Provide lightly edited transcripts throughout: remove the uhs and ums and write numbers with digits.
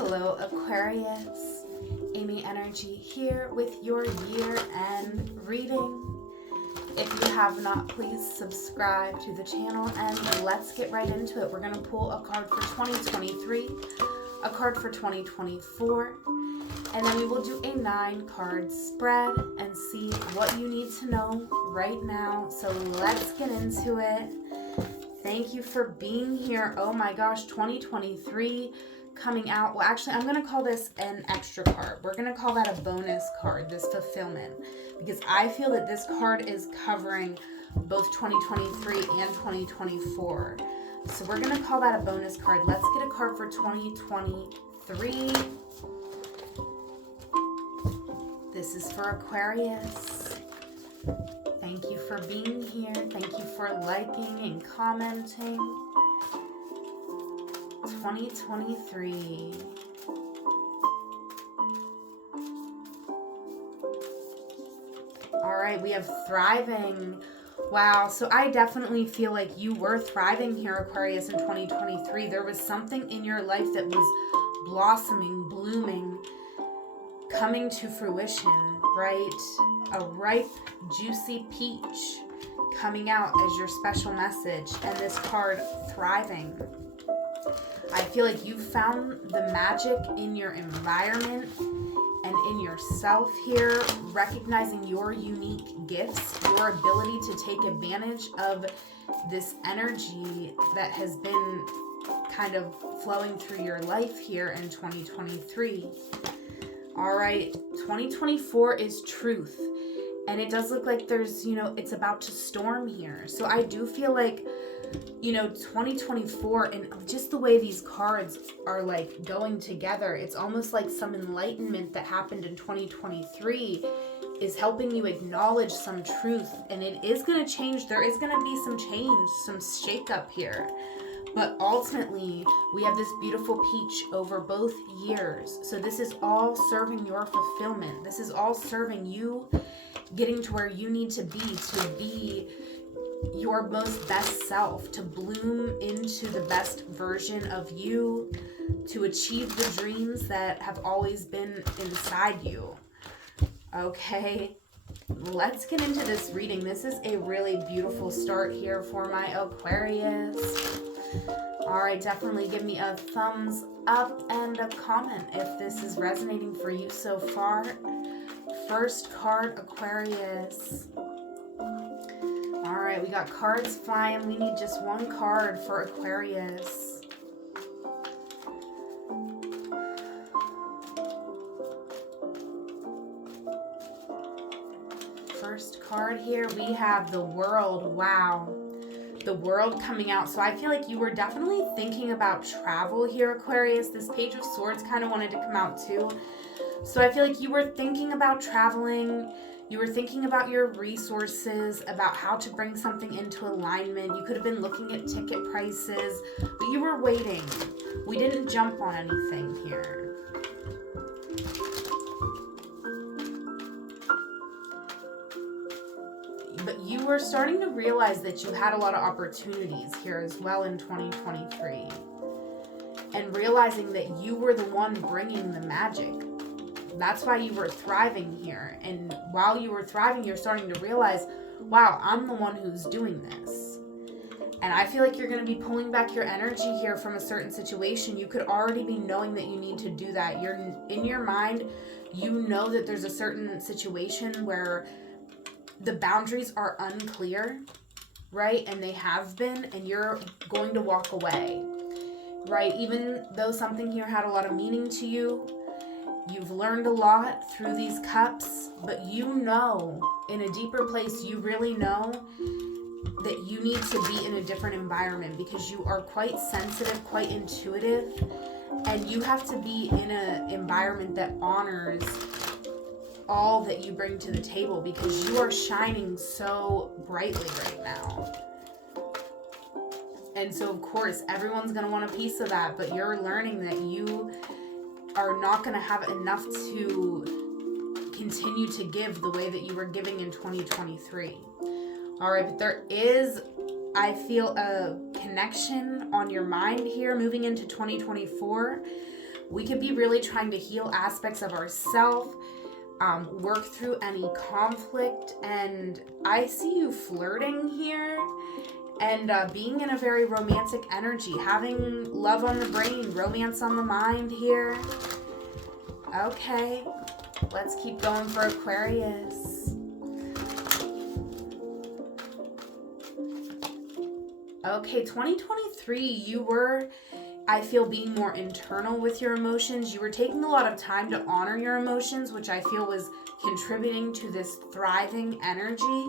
Hello Aquarius, Amy Energy here with your year-end reading. If you have not, please subscribe to the channel and let's get right into it. We're going to pull a card for 2023, a card for 2024, and then we will do a 9-card spread and see what you need to know right now. So let's get into it. Thank you for being here. Oh my gosh, 2023 coming out. Well, actually, I'm going to call this an extra card. We're going to call that a bonus card, this fulfillment, because I feel that this card is covering both 2023 and 2024. So we're going to call that a bonus card. Let's get a card for 2023. This is for Aquarius. Thank you for being here. Thank you for liking and commenting. 2023. All right, we have thriving. Wow, so I definitely feel like you were thriving here, Aquarius, in 2023. There was something in your life that was blossoming, blooming, coming to fruition, right? A ripe, juicy peach coming out as your special message, and this card, thriving. I feel like you found the magic in your environment and in yourself here, recognizing your unique gifts, your ability to take advantage of this energy that has been kind of flowing through your life here in 2023. All right, 2024 is truth. And it does look like there's, it's about to storm here. So I do feel like, 2024 and just the way these cards are like going together, it's almost like some enlightenment that happened in 2023 is helping you acknowledge some truth. And it is going to change. There is going to be some change, some shakeup here. But ultimately, we have this beautiful peach over both years. So this is all serving your fulfillment. This is all serving you getting to where you need to be your most best self, to bloom into the best version of you, to achieve the dreams that have always been inside you. Okay, let's get into this reading. This is a really beautiful start here for my Aquarius. All right, definitely give me a thumbs up and a comment if this is resonating for you so far. First card, Aquarius. All right, we got cards flying. We need just one card for Aquarius. First card here, we have the World. Wow. The World coming out. So I feel like you were definitely thinking about travel here, Aquarius. This Page of Swords kind of wanted to come out too. So I feel like you were thinking about traveling. You were thinking about your resources, about how to bring something into alignment. You could have been looking at ticket prices, but you were waiting. We didn't jump on anything here. But you were starting to realize that you had a lot of opportunities here as well in 2023. And realizing that you were the one bringing the magic. That's why you were thriving here. And while you were thriving, you're starting to realize, wow, I'm the one who's doing this. And I feel like you're going to be pulling back your energy here from a certain situation. You could already be knowing that you need to do that. You're in your mind, you know that there's a certain situation where the boundaries are unclear, right? And they have been, and you're going to walk away, right? Even though something here had a lot of meaning to you, you've learned a lot through these cups, but you know, in a deeper place, you really know that you need to be in a different environment because you are quite sensitive, quite intuitive, and you have to be in an environment that honors all that you bring to the table because you are shining so brightly right now. And so, of course, everyone's going to want a piece of that, but you're learning that you are not going to have enough to continue to give the way that you were giving in 2023. All right, but there is, I feel, a connection on your mind here moving into 2024 We could be really trying to heal aspects of ourselves, work through any conflict, and I see you flirting here and being in a very romantic energy, having love on the brain, romance on the mind here. Okay, let's keep going for Aquarius. Okay, 2023, you were, I feel, being more internal with your emotions. You were taking a lot of time to honor your emotions, which I feel was contributing to this thriving energy.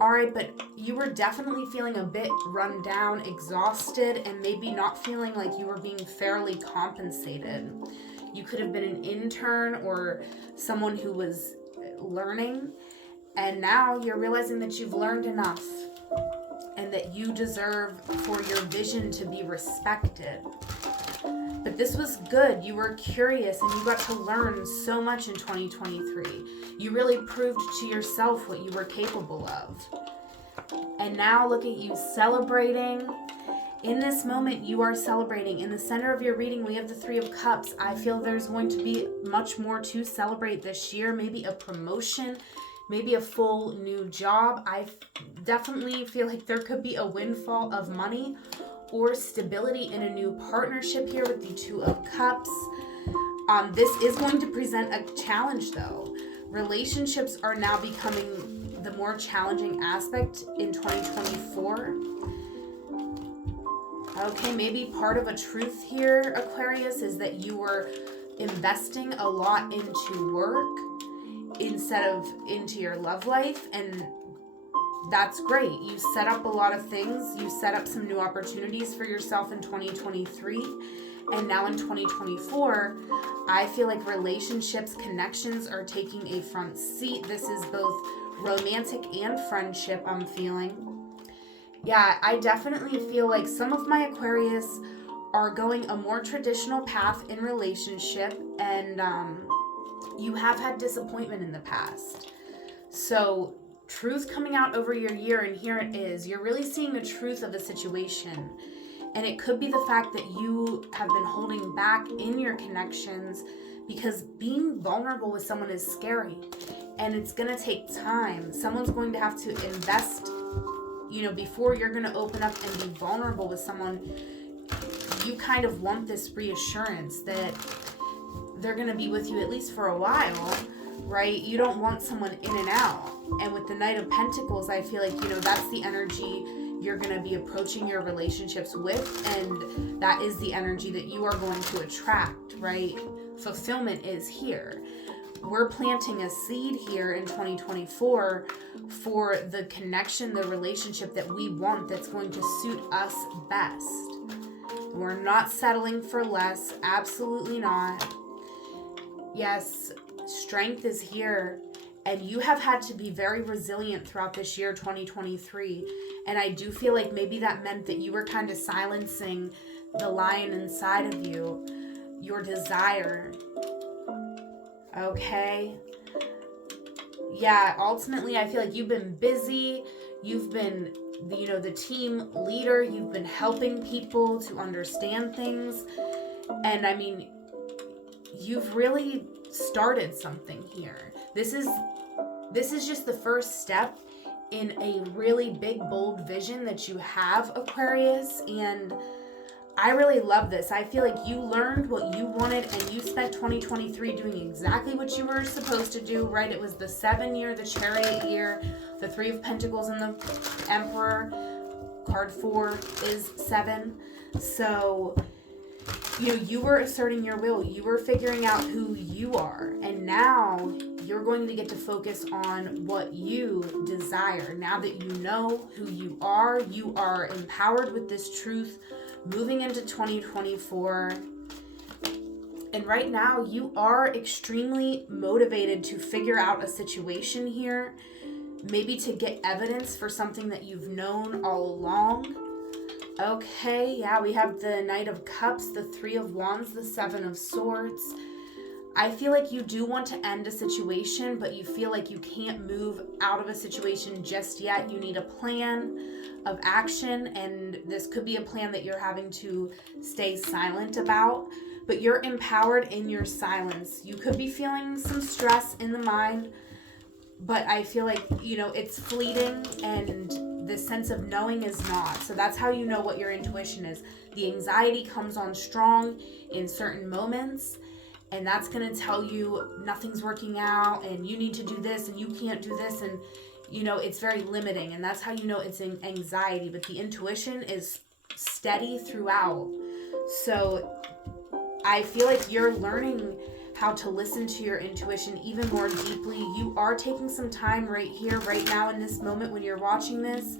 All right, but you were definitely feeling a bit run down, exhausted, and maybe not feeling like you were being fairly compensated. You could have been an intern or someone who was learning, and now you're realizing that you've learned enough and that you deserve for your vision to be respected. But this was good. You were curious and you got to learn so much in 2023. You really proved to yourself what you were capable of. And now look at you celebrating. In this moment, you are celebrating. In the center of your reading, we have the Three of Cups. I feel there's going to be much more to celebrate this year. Maybe a promotion, maybe a full new job. I definitely feel like there could be a windfall of money or stability in a new partnership here with the Two of Cups. This is going to present a challenge though. Relationships are now becoming the more challenging aspect in 2024. Okay, maybe part of a truth here, Aquarius, is that you were investing a lot into work instead of into your love life, and that's great. You set up a lot of things. You set up some new opportunities for yourself in 2023. And now in 2024, I feel like relationships, connections are taking a front seat. This is both romantic and friendship, I'm feeling. Yeah, I definitely feel like some of my Aquarius are going a more traditional path in relationship, and you have had disappointment in the past. So truth coming out over your year, and here it is. You're really seeing the truth of a situation. And it could be the fact that you have been holding back in your connections because being vulnerable with someone is scary. And it's going to take time. Someone's going to have to invest, before you're going to open up and be vulnerable with someone. You kind of want this reassurance that they're going to be with you at least for a while, right? You don't want someone in and out. And with the Knight of Pentacles, I feel like, that's the energy you're going to be approaching your relationships with, and that is the energy that you are going to attract, right? Fulfillment is here. We're planting a seed here in 2024 for the connection, the relationship that we want that's going to suit us best. We're not settling for less. Absolutely not. Yes, strength is here. And you have had to be very resilient throughout this year, 2023. And I do feel like maybe that meant that you were kind of silencing the lion inside of you, your desire. Okay. Yeah, ultimately, I feel like you've been busy. You've been, the team leader. You've been helping people to understand things. And I mean, you've really started something here. This is just the first step in a really big, bold vision that you have, Aquarius, and I really love this. I feel like you learned what you wanted, and you spent 2023 doing exactly what you were supposed to do, right? It was the 7 year, the Chariot year, the 3 of Pentacles, and the Emperor. Card 4 is 7. So you were asserting your will. You were figuring out who you are. And now you're going to get to focus on what you desire. Now that you know who you are empowered with this truth moving into 2024. And right now you are extremely motivated to figure out a situation here. Maybe to get evidence for something that you've known all along. Okay, yeah, we have the Knight of Cups, the 3 of Wands, the 7 of Swords. I feel like you do want to end a situation, but you feel like you can't move out of a situation just yet. You need a plan of action, and this could be a plan that you're having to stay silent about. but you're empowered in your silence. You could be feeling some stress in the mind, but I feel like, it's fleeting, and the sense of knowing is not. So that's how you know what your intuition is. The anxiety comes on strong in certain moments, and that's going to tell you nothing's working out, and you need to do this, and you can't do this, and, it's very limiting, and that's how you know it's anxiety. But the intuition is steady throughout. So I feel like you're learning how to listen to your intuition even more deeply. You are taking some time right here, right now, in this moment when you're watching this,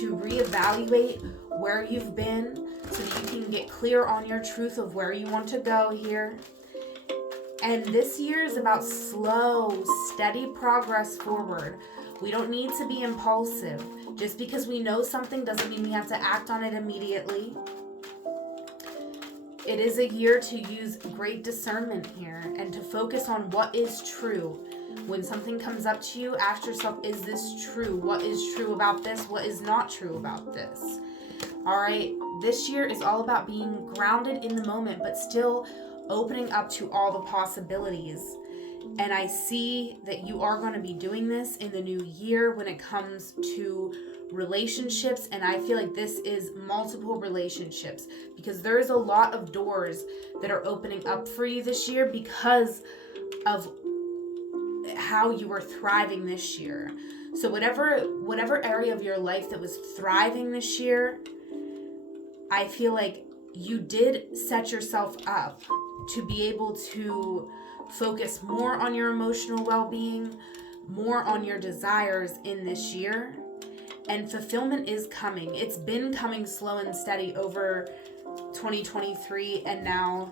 to reevaluate where you've been so that you can get clear on your truth of where you want to go here. And this year is about slow, steady progress forward. We don't need to be impulsive. Just because we know something doesn't mean we have to act on it immediately. It is a year to use great discernment here and to focus on what is true. When something comes up to you, ask yourself, is this true? What is true about this? What is not true about this? All right, this year is all about being grounded in the moment, but still opening up to all the possibilities. And I see that you are going to be doing this in the new year when it comes to relationships, and I feel like this is multiple relationships, because there is a lot of doors that are opening up for you this year because of how you were thriving this year. So whatever area of your life that was thriving this year, I feel like you did set yourself up to be able to focus more on your emotional well-being, more on your desires in this year. And fulfillment is coming. It's been coming slow and steady over 2023 and now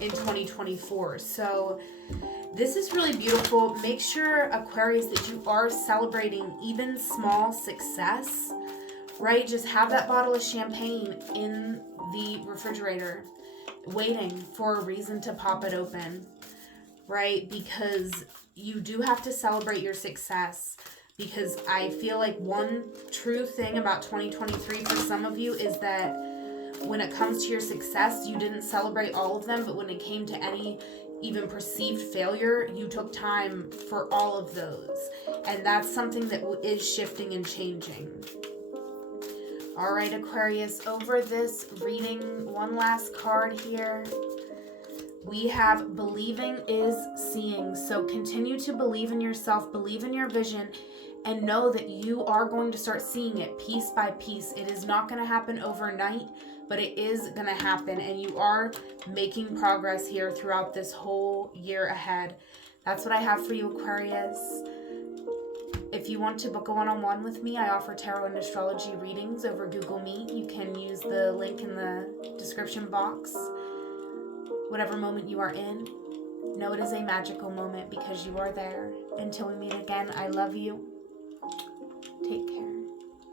in 2024. So this is really beautiful. Make sure, Aquarius, that you are celebrating even small success, right? Just have that bottle of champagne in the refrigerator waiting for a reason to pop it open, right? Because you do have to celebrate your success. Because I feel like one true thing about 2023 for some of you is that when it comes to your success, you didn't celebrate all of them, but when it came to any even perceived failure, you took time for all of those. And that's something that is shifting and changing. All right, Aquarius, over this reading, one last card here. We have believing is seeing. So continue to believe in yourself, believe in your vision, and know that you are going to start seeing it piece by piece. It is not going to happen overnight, but it is going to happen, and you are making progress here throughout this whole year ahead. That's what I have for you, Aquarius. If you want to book a one-on-one with me, I offer tarot and astrology readings over Google Meet. You can use the link in the description box. Whatever moment you are in, know it is a magical moment because you are there. Until we meet again, I love you. Take care.